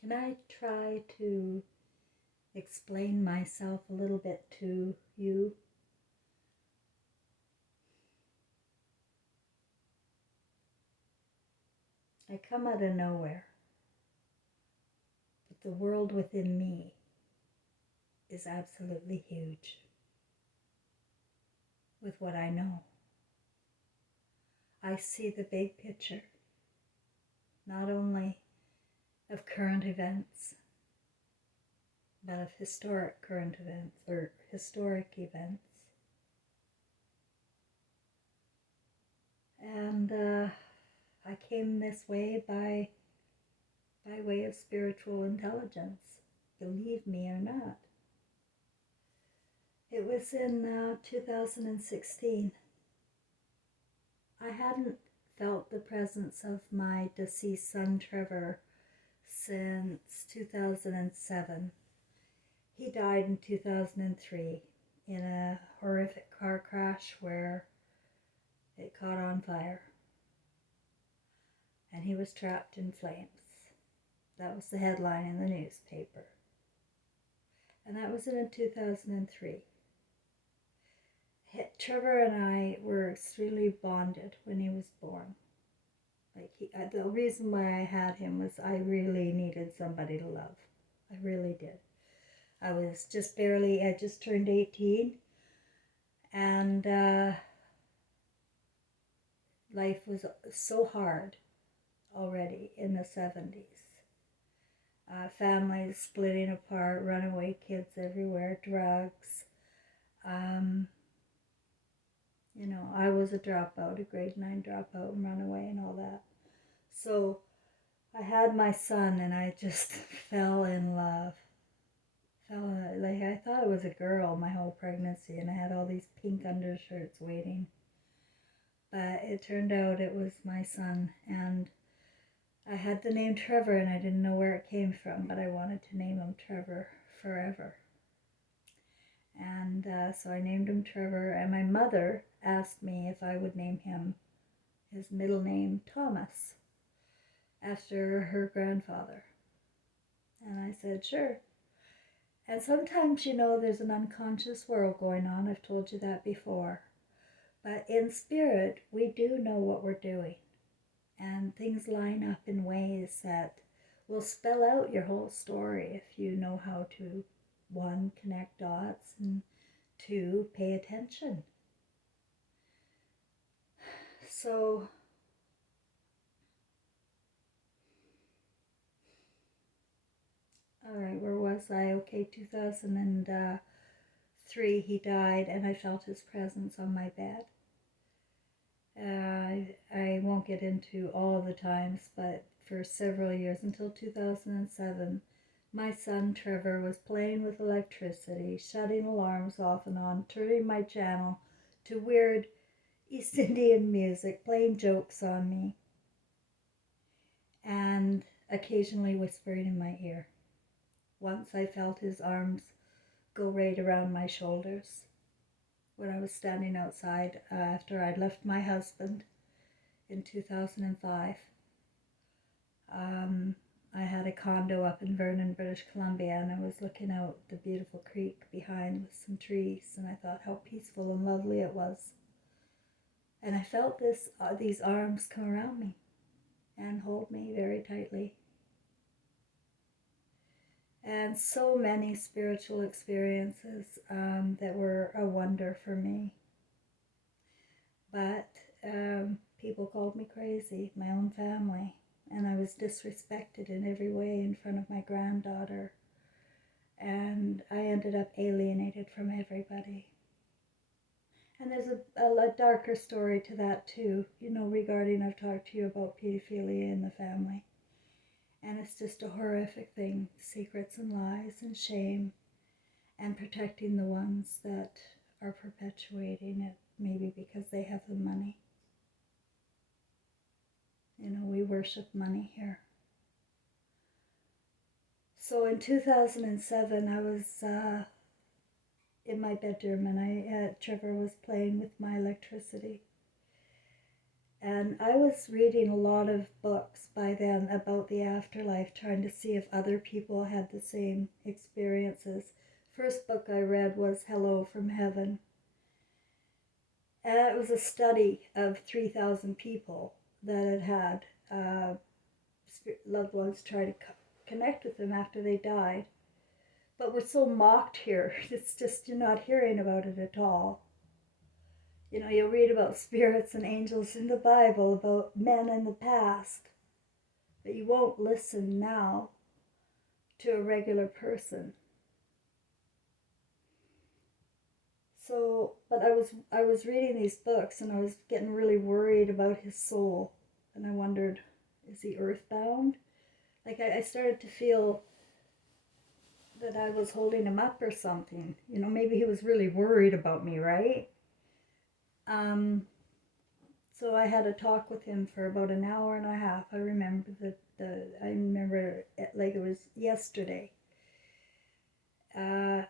Can I try to explain myself a little bit to you? I come out of nowhere, but the world within me is absolutely huge with what I know. I see the big picture, not only of current events, but of historic current events or historic events. And I came this way by way of spiritual intelligence, believe me or not. It was in 2016. I hadn't felt the presence of my deceased son Trevor since 2007. He died in 2003 in a horrific car crash where it caught on fire and he was trapped in flames. That was the headline in the newspaper. And that was in 2003. Trevor and I were extremely bonded when he was born. The reason why I had him was I really needed somebody to love. I really did. I just turned 18, and life was so hard already in the 70s. Families splitting apart, runaway kids everywhere, drugs. I was a dropout, a grade 9 dropout, and runaway and all that. So I had my son and I just fell in love. I thought it was a girl my whole pregnancy, and I had all these pink undershirts waiting. But it turned out it was my son, and I had the name Trevor and I didn't know where it came from, but I wanted to name him Trevor forever. And so I named him Trevor, and my mother asked me if I would name him his middle name Thomas, after her grandfather. And I said, sure. And sometimes, there's an unconscious world going on. I've told you that before. But in spirit, we do know what we're doing. And things line up in ways that will spell out your whole story if you know how to, 1, connect dots, and 2, pay attention. So, all right, where was I? Okay, 2003 he died, and I felt his presence on my bed. I won't get into all of the times, but for several years, until 2007, my son Trevor was playing with electricity, shutting alarms off and on, turning my channel to weird East Indian music, playing jokes on me, and occasionally whispering in my ear. Once I felt his arms go right around my shoulders when I was standing outside after I'd left my husband in 2005. I had a condo up in Vernon, British Columbia, and I was looking out the beautiful creek behind with some trees, and I thought how peaceful and lovely it was. And I felt these arms come around me and hold me very tightly. And so many spiritual experiences that were a wonder for me. But people called me crazy, my own family, and I was disrespected in every way in front of my granddaughter. And I ended up alienated from everybody. And there's a darker story to that too, regarding, I've talked to you about pedophilia in the family. And it's just a horrific thing, secrets and lies and shame, and protecting the ones that are perpetuating it, maybe because they have the money. We worship money here. So in 2007, I was in my bedroom, and Trevor was playing with my electricity. And I was reading a lot of books by then about the afterlife, trying to see if other people had the same experiences. First book I read was Hello from Heaven. And it was a study of 3,000 people that had loved ones try to connect with them after they died. But we're so mocked here. It's just, you're not hearing about it at all. You know, you'll read about spirits and angels in the Bible, about men in the past, but you won't listen now to a regular person. So, but I was reading these books and I was getting really worried about his soul, and I wondered, is he earthbound? Like I started to feel that I was holding him up or something. You know, maybe he was really worried about me, right? So I had a talk with him for about an hour and a half. I remember I remember it like it was yesterday. I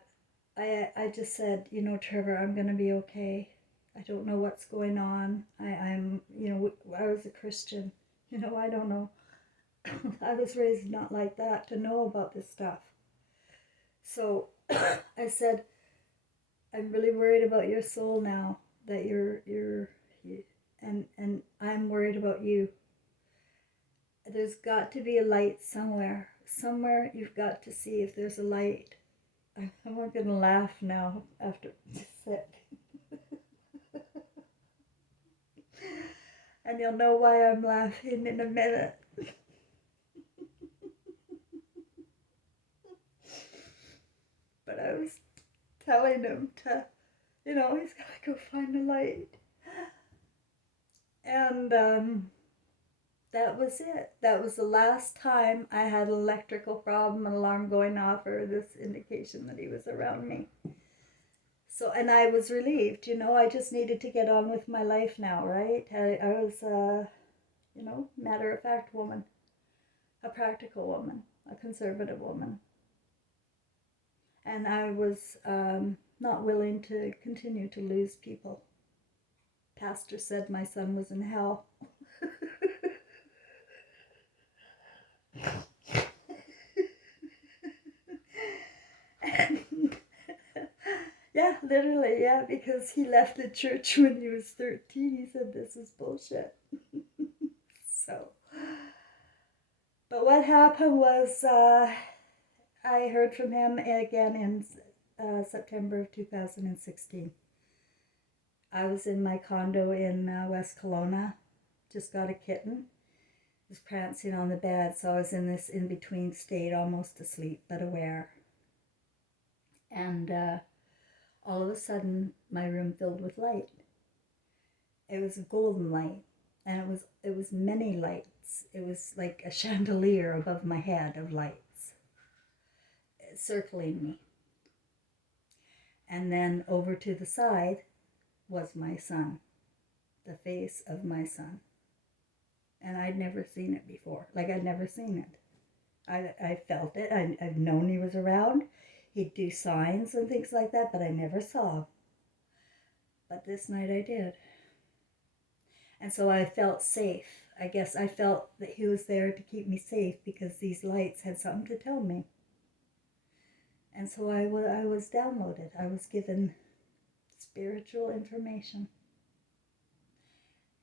just said, you know, Trevor, I'm gonna be okay. I don't know what's going on. I'm, you know, I was a Christian. You know, I don't know. I was raised not like that to know about this stuff. So I said, I'm really worried about your soul now. That and I'm worried about you. There's got to be a light somewhere. Somewhere you've got to see if there's a light. I'm not going to laugh now after sick. And you'll know why I'm laughing in a minute. But I was telling him to, you know, he's got to go find a light. And that was it. That was the last time I had an electrical problem, an alarm going off, or this indication that he was around me. So, and I was relieved, you know, I just needed to get on with my life now, right? I was, you know, matter of fact woman, a practical woman, a conservative woman. And I was not willing to continue to lose people. Pastor said my son was in hell. And yeah, literally, yeah, because he left the church when he was 13. He said, this is bullshit. So, but what happened was I heard from him again in September of 2016. I was in my condo in West Kelowna, just got a kitten. It was prancing on the bed, so I was in this in-between state, almost asleep, but aware. And all of a sudden, my room filled with light. It was a golden light, and it was many lights. It was like a chandelier above my head of lights, circling me. And then over to the side was my son, the face of my son. And I'd never seen it before. Like, I'd never seen it. I felt it. I've known he was around. He'd do signs and things like that, but I never saw him. But this night I did. And so I felt safe. I guess I felt that he was there to keep me safe because these lights had something to tell me. And so I was downloaded. I was given spiritual information.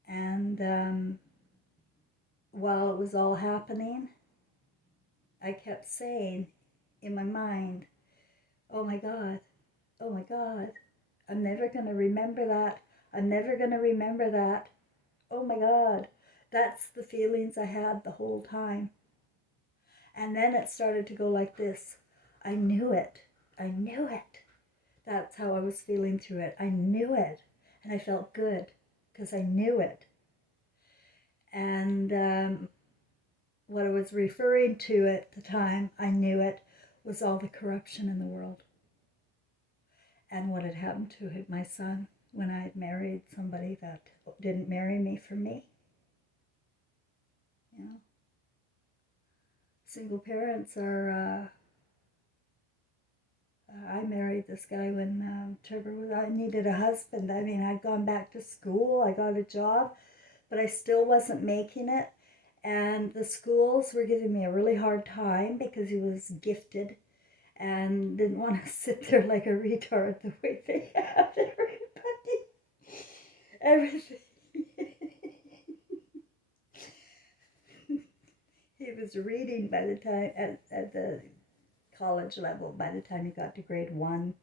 And while it was all happening, I kept saying in my mind, oh my God, I'm never going to remember that. I'm never going to remember that. Oh my God. That's the feelings I had the whole time. And then it started to go like this. I knew it. I knew it. That's how I was feeling through it. I knew it. And I felt good because I knew it. And what I was referring to at the time, I knew it, was all the corruption in the world. And what had happened to my son when I had married somebody that didn't marry me for me. You know, single parents are, I married this guy when Trevor was, I needed a husband. I mean, I'd gone back to school, I got a job. but I still wasn't making it. And the schools were giving me a really hard time because he was gifted and didn't want to sit there like a retard the way they have everybody. Everything. He was reading by the time at the college level by the time he got to grade 1.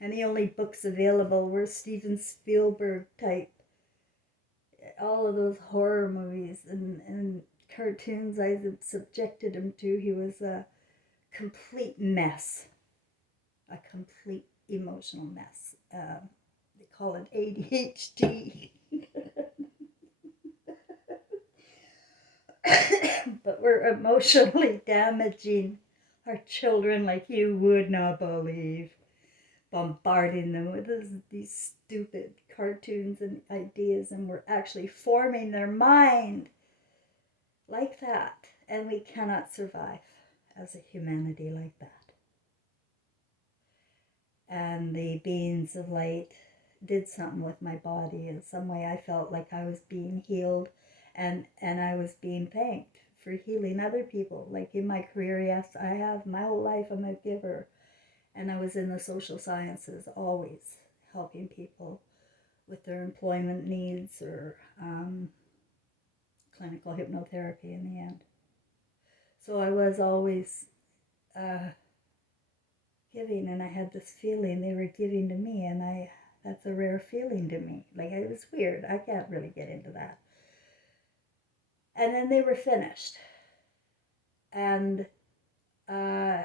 And the only books available were Steven Spielberg type, all of those horror movies and cartoons I subjected him to. He was a complete mess, a complete emotional mess. They call it ADHD. But we're emotionally damaging our children like you would not believe. Bombarding them with these stupid cartoons and ideas, and we're actually forming their mind like that. And we cannot survive as a humanity like that. And the beings of light did something with my body. In some way I felt like I was being healed, and I was being thanked for healing other people. Like in my career, yes, I have my whole life, I'm a giver. And I was in the social sciences, always helping people with their employment needs or clinical hypnotherapy in the end. So I was always giving, and I had this feeling they were giving to me, and that's a rare feeling to me. Like, it was weird. I can't really get into that. And then they were finished. And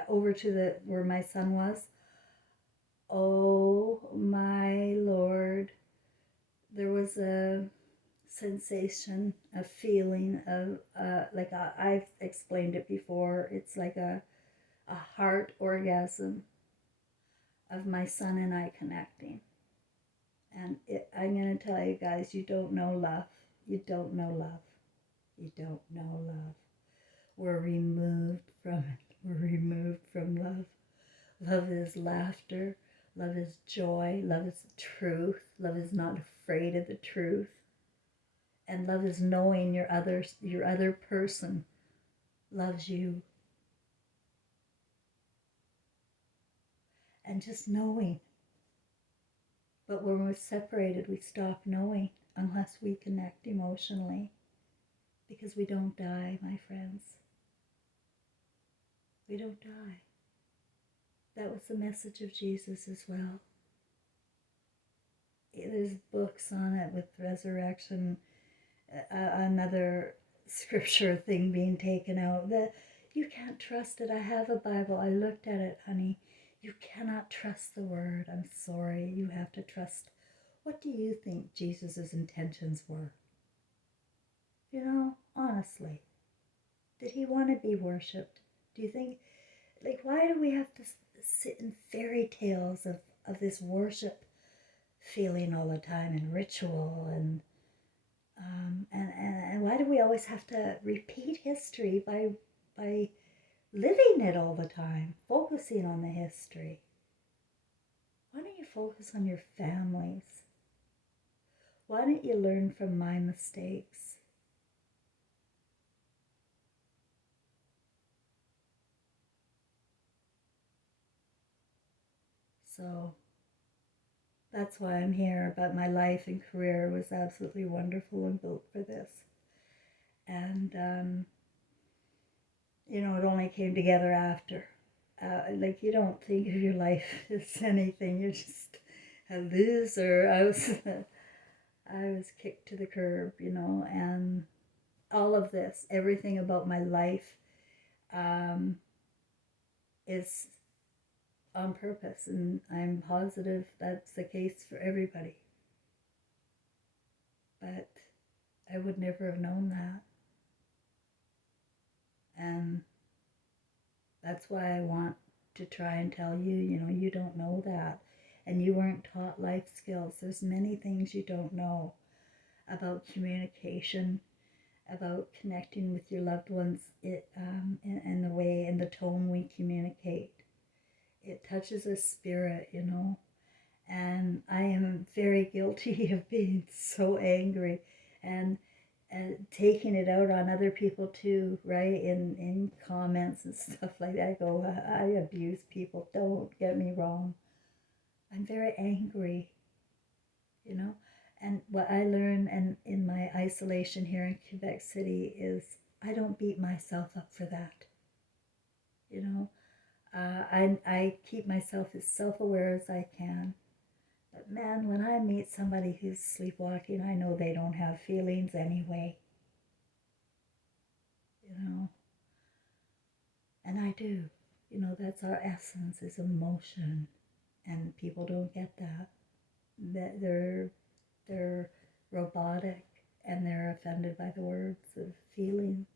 over to where my son was. Oh my Lord. There was a sensation, a feeling of, like I've explained it before, it's like a heart orgasm of my son and I connecting. And I'm going to tell you guys, you don't know love. You don't know love. You don't know love. We're removed from it. We're removed from love. Love is laughter. Love is joy. Love is truth. Love is not afraid of the truth. And love is knowing your other person loves you. And just knowing. But when we're separated, we stop knowing unless we connect emotionally. Because we don't die, my friends. We don't die. That was the message of Jesus as well. There's books on it with resurrection, another scripture thing being taken out. That you can't trust it. I have a Bible. I looked at it, honey. You cannot trust the word. I'm sorry. You have to trust. What do you think Jesus' intentions were? You know, honestly. Did he want to be worshipped? Do you think, like, why do we have to sit in fairy tales of this worship feeling all the time and ritual and why do we always have to repeat history by living it all the time, focusing on the history? Why don't you focus on your families? Why don't you learn from my mistakes? So that's why I'm here. But my life and career was absolutely wonderful and built for this. And you know, it only came together after. Like, you don't think of your life as anything. You're just a loser. I was kicked to the curb, you know, and all of this, everything about my life, is on purpose, and I'm positive that's the case for everybody. But I would never have known that. And that's why I want to try and tell you, you know, you don't know that. And you weren't taught life skills. There's many things you don't know about communication, about connecting with your loved ones, in the way and the tone we communicate. It touches a spirit, you know. And I am very guilty of being so angry. And and taking it out on other people too, right? In comments and stuff like that. I go, I abuse people. Don't get me wrong. I'm very angry, you know. And what I learned and in my isolation here in Quebec City is I don't beat myself up for that. You know, I keep myself as self-aware as I can. But man, when I meet somebody who's sleepwalking, I know they don't have feelings anyway. You know, and I do. You know, that's our essence is emotion, and people don't get that. That they're robotic and they're offended by the words of feelings.